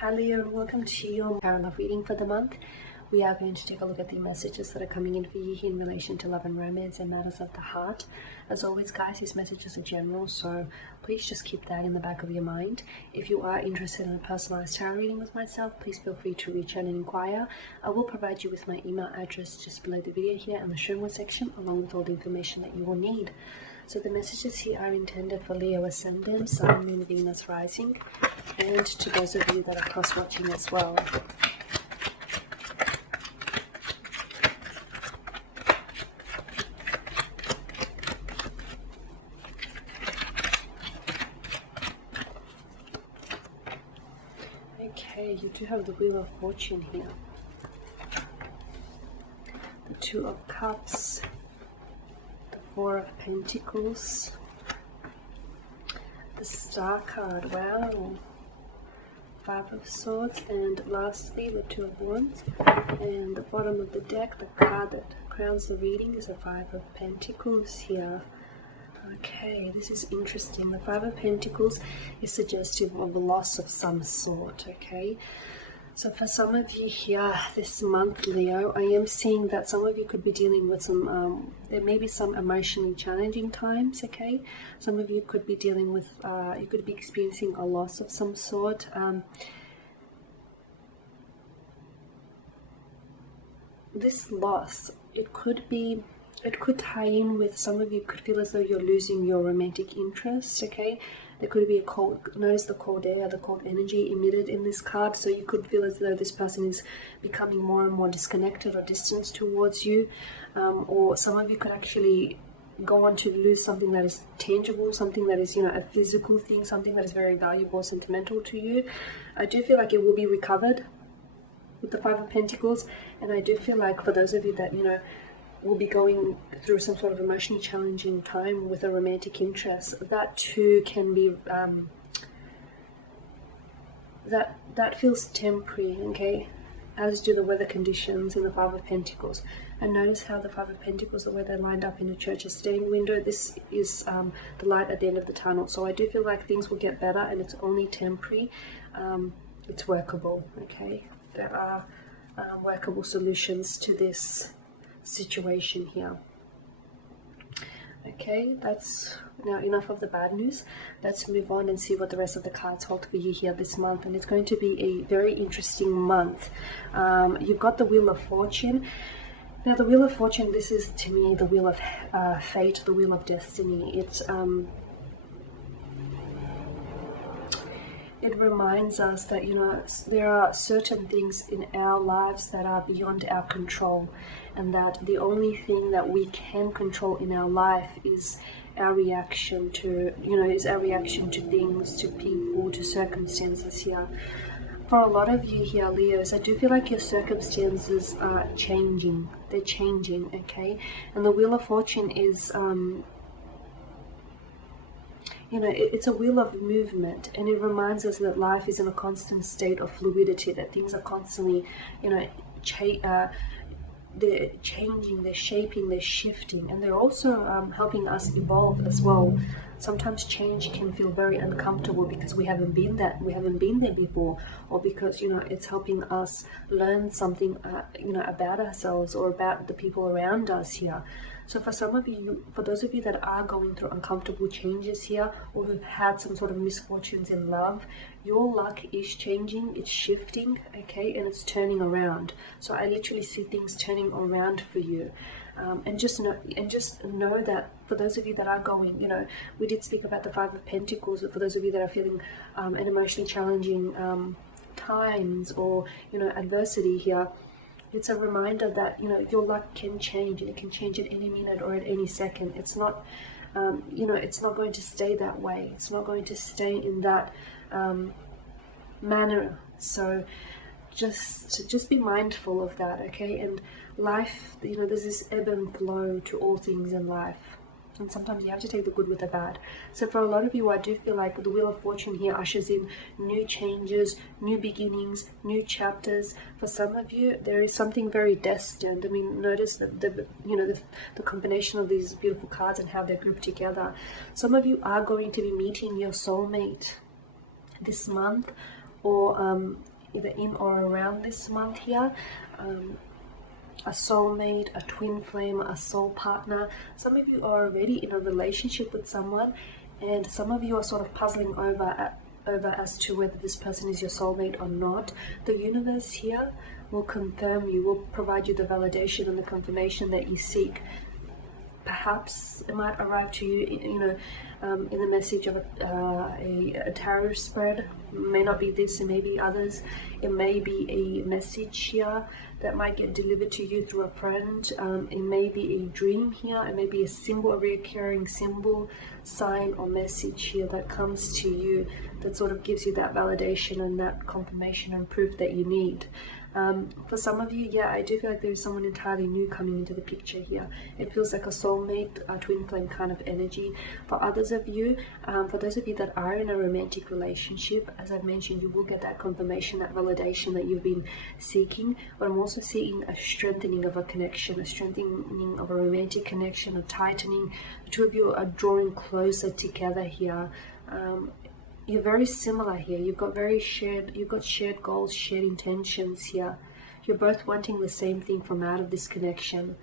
Hi Leo, and welcome to your Tarot Love reading for the month. We are going to take a look at the messages that are coming in for you in relation to love and romance and matters of the heart. As always, guys, these messages are general, so please just keep that in the back of your mind. If you are interested in a personalized tarot reading with myself, please feel free to reach out and inquire. I will provide you with my email address just below the video here in the show more section, along with all the information that you will need. So the messages here are intended for Leo Ascendant, Sun, Moon, Venus, Rising, and to those of you that are cross-watching as well. Okay, you do have the Wheel of Fortune here. The Two of Cups. The Four of Pentacles. The Star card, wow. Five of Swords, and lastly the Two of Wands. And the bottom of the deck, the card that crowns the reading, is a Five of Pentacles here. Okay, this is interesting. The Five of Pentacles is suggestive of a loss of some sort, okay? So for some of you here this month, Leo, I am seeing that some of you could be dealing with some, there may be some emotionally challenging times, okay? Some of you could be dealing with, you could be experiencing a loss of some sort. This loss, it could tie in with some of you could feel as though you're losing your romantic interest, okay? There could be a cold, notice the cold air, the cold energy emitted in this card, so you could feel as though this person is becoming more and more disconnected or distant towards you, or some of you could actually go on to lose something that is tangible, something that is, you know, a physical thing, something that is very valuable, sentimental to you. I do feel like it will be recovered with the Five of Pentacles, and I do feel like for those of you that, you know, will be going through some sort of emotionally challenging time with a romantic interest, that too can be that feels temporary, okay, as do the weather conditions in the Five of Pentacles. And notice how the Five of Pentacles, the way they're lined up in a church's stained window, this is the light at the end of the tunnel. So I do feel like things will get better, and it's only temporary. It's workable, okay? There are workable solutions to this situation here. Okay, that's now enough of the bad news. Let's move on and see what the rest of the cards hold for you here this month, and it's going to be a very interesting month. You've got the Wheel of Fortune. Now the Wheel of Fortune, this is to me the wheel of fate, the wheel of destiny. It reminds us that, you know, there are certain things in our lives that are beyond our control, and that the only thing that we can control in our life is our reaction to, you know, is our reaction to things, to people, to circumstances here. For a lot of you here, Leos, I do feel like your circumstances are changing. They're changing, okay? And the Wheel of Fortune is, you know, it's a wheel of movement, and it reminds us that life is in a constant state of fluidity, that things are constantly, you know, they're changing, they're shaping, they're shifting, and they're also helping us evolve as well. Sometimes change can feel very uncomfortable because we haven't been there before, or because, you know, it's helping us learn something, you know, about ourselves or about the people around us here. So for some of you, for those of you that are going through uncomfortable changes here, or who've had some sort of misfortunes in love, your luck is changing, it's shifting, okay, and it's turning around. So I literally see things turning around for you. And just know that for those of you that are going, you know, we did speak about the Five of Pentacles, but for those of you that are feeling an emotionally challenging times, or, you know, adversity here, it's a reminder that, you know, your luck can change, and it can change at any minute or at any second. It's not, you know, it's not going to stay that way. It's not going to stay in that manner. So just be mindful of that, okay? And life, you know, there's this ebb and flow to all things in life. And sometimes you have to take the good with the bad. So for a lot of you, I do feel like the Wheel of Fortune here ushers in new changes, new beginnings, new chapters. For some of you, there is something very destined. I mean, notice the combination of these beautiful cards and how they're grouped together. Some of you are going to be meeting your soulmate this month, or either in or around this month here. A soulmate, a twin flame, a soul partner. Some of you are already in a relationship with someone, and some of you are sort of puzzling over as to whether this person is your soulmate or not. The universe here will confirm you, will provide you the validation and the confirmation that you seek. Perhaps it might arrive to you, in the message of a tarot spread. It may not be this, it may be others. It may be a message here that might get delivered to you through a friend. It may be a dream here. It may be a symbol, a recurring symbol, sign or message here that comes to you that sort of gives you that validation and that confirmation and proof that you need. For some of you, I do feel like there's someone entirely new coming into the picture here. It feels like a soulmate, a twin flame kind of energy. For others of you, for those of you that are in a romantic relationship, as I've mentioned, you will get that confirmation, that validation that you've been seeking. But I'm also seeing a strengthening of a connection, a strengthening of a romantic connection, a tightening. The two of you are drawing closer together here. You're very similar here. You've got shared goals, shared intentions here. You're both wanting the same thing from out of this connection.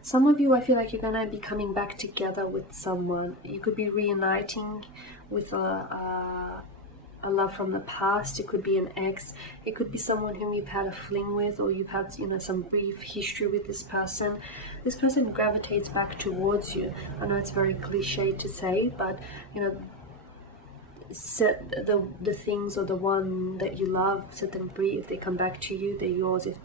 Some of you, I feel like you're going to be coming back together with someone. You could be reuniting with a love from the past. It could be an ex. It could be someone whom you've had a fling with, or you've had some brief history with this person. This person gravitates back towards you. I know it's very cliche to say, but set the things or the one that you love, set them free. If they come back to you, they're yours. If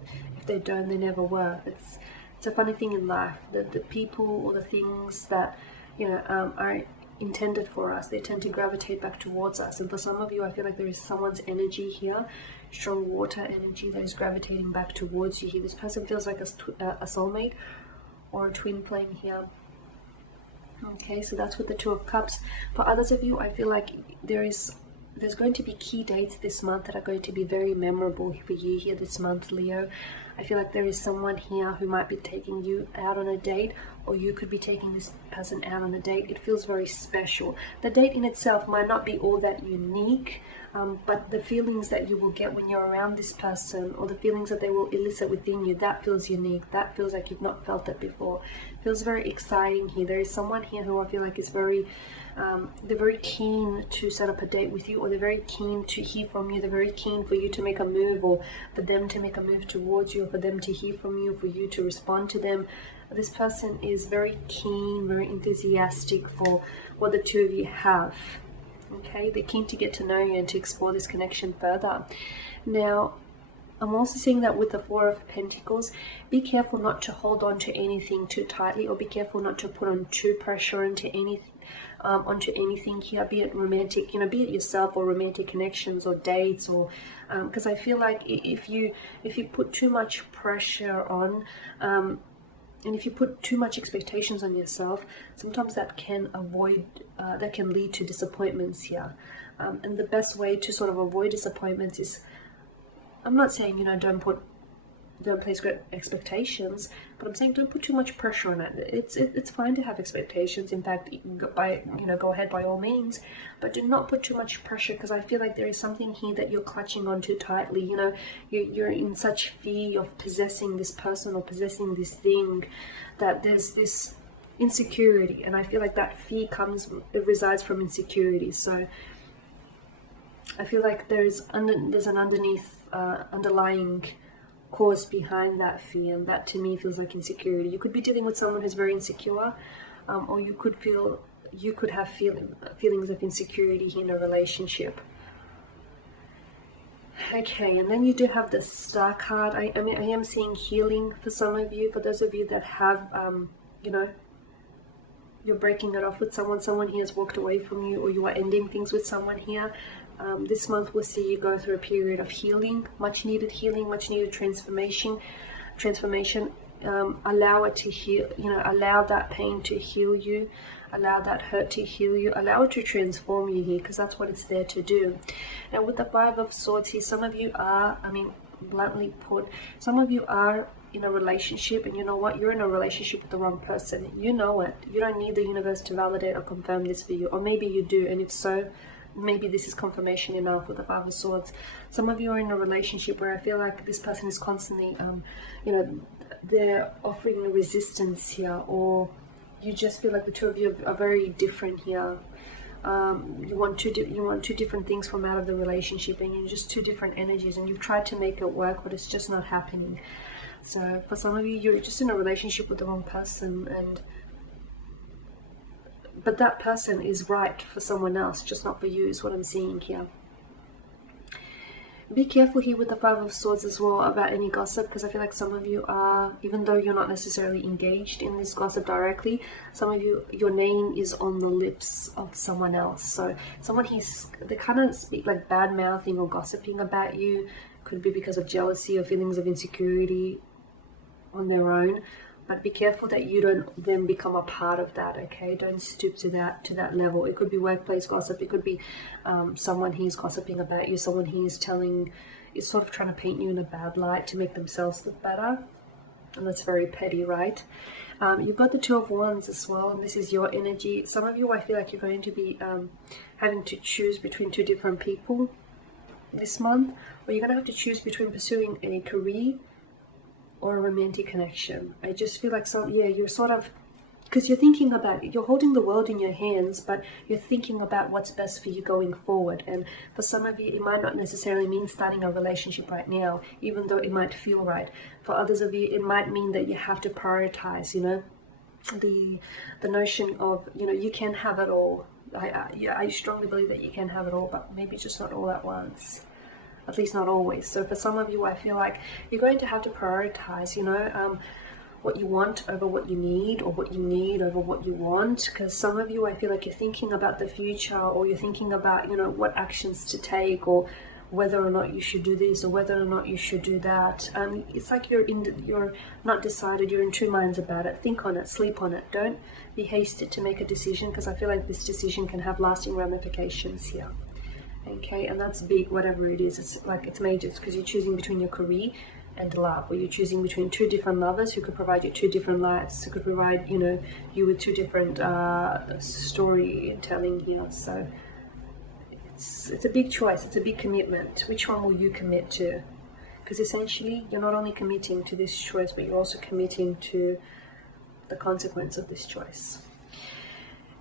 they don't, they never were. It's a funny thing in life. The people or the things that are intended for us, they tend to gravitate back towards us. And for some of you, I feel like there is someone's energy here, strong water energy, that is gravitating back towards you here. This person feels like a soulmate or a twin flame here. Okay, so that's with the Two of Cups. For others of you, I feel like there's going to be key dates this month that are going to be very memorable for you here this month, Leo. I feel like there is someone here who might be taking you out on a date, or you could be taking this person out on a date. It feels very special. The date in itself might not be all that unique, but the feelings that you will get when you're around this person, or the feelings that they will elicit within you, that feels unique. That feels like you've not felt that before. It feels very exciting here. There is someone here who I feel like is they're very keen to set up a date with you, or they're very keen to hear from you. They're very keen for you to make a move, or for them to make a move towards you, or for them to hear from you, for you to respond to them. This person is very keen, very enthusiastic for what the two of you have. Okay, they're keen to get to know you and to explore this connection further. Now, I'm also seeing that with the Four of Pentacles, be careful not to hold on to anything too tightly, or be careful not to put on too pressure onto anything here, be it romantic, be it yourself or romantic connections or dates, or because I feel like if you put too much pressure on, and if you put too much expectations on yourself, sometimes that can lead to disappointments here. And the best way to sort of avoid disappointments is, I'm not saying don't place great expectations, but I'm saying don't put too much pressure on it. It's fine to have expectations. In fact, go ahead by all means, but do not put too much pressure, because I feel like there is something here that you're clutching on too tightly. You're in such fear of possessing this person or possessing this thing, that there's this insecurity, and I feel like that fear resides from insecurity. So I feel like there's an underlying cause behind that fear, and that to me feels like insecurity. You could be dealing with someone who's very insecure, or you could have feelings of insecurity in a relationship. Okay, and then you do have the Star card. I am seeing healing for some of you. For those of you that have you're breaking it off with someone here has walked away from you, or you are ending things with someone here. This month we'll see you go through a period of healing, much needed healing, much needed transformation. Allow it to heal, allow that pain to heal you, allow that hurt to heal you, allow it to transform you here, because that's what it's there to do. Now with the Five of Swords here, some of you are, bluntly put, some of you are in a relationship, and you know what, you're in a relationship with the wrong person. You know it. You don't need the universe to validate or confirm this for you, or maybe you do, and if so, maybe this is confirmation enough with the Five of Swords. Some of you are in a relationship where I feel like this person is constantly, they're offering resistance here, or you just feel like the two of you are very different here. You want two different things from out of the relationship, and you're just two different energies, and you've tried to make it work, but it's just not happening. So for some of you, you're just in a relationship with the wrong person, but that person is right for someone else, just not for you, is what I'm seeing here. Be careful here with the Five of Swords as well about any gossip, because I feel like some of you are, even though you're not necessarily engaged in this gossip directly, some of you, your name is on the lips of someone else. So someone they kind of speak like bad mouthing or gossiping about you. Could be because of jealousy or feelings of insecurity on their own. But be careful that you don't then become a part of that, okay? Don't stoop to that level. It could be workplace gossip. It could be someone who's gossiping about you, someone who's is sort of trying to paint you in a bad light to make themselves look better. And that's very petty, right? You've got the Two of Wands as well, and this is your energy. Some of you, I feel like you're going to be having to choose between two different people this month, or you're going to have to choose between pursuing a career or a romantic connection. I just feel like you're sort of, because you're holding the world in your hands, but you're thinking about what's best for you going forward. And for some of you, it might not necessarily mean starting a relationship right now, even though it might feel right. For others of you, it might mean that you have to prioritize, the notion of, you can have it all. I strongly believe that you can have it all, but maybe just not all at once. At least not always. So for some of you, I feel like you're going to have to prioritize, what you want over what you need, or what you need over what you want. Because some of you, I feel like you're thinking about the future, or you're thinking about, what actions to take, or whether or not you should do this, or whether or not you should do that. It's like you're not decided. You're in two minds about it. Think on it. Sleep on it. Don't be hasty to make a decision, because I feel like this decision can have lasting ramifications here. Okay, and that's big, whatever it is. It's major, because you're choosing between your career and love, or you're choosing between two different lovers who could provide you two different lives, who could provide, you with two different storytelling here. So it's a big choice, it's a big commitment. Which one will you commit to? Because essentially, you're not only committing to this choice, but you're also committing to the consequence of this choice.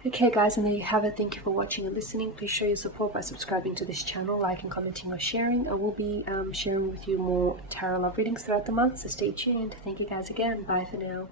Okay guys, and there you have it. Thank you for watching and listening. Please show your support by subscribing to this channel, liking, commenting or sharing. I will be sharing with you more tarot love readings throughout the month, so stay tuned. Thank you guys again. Bye for now.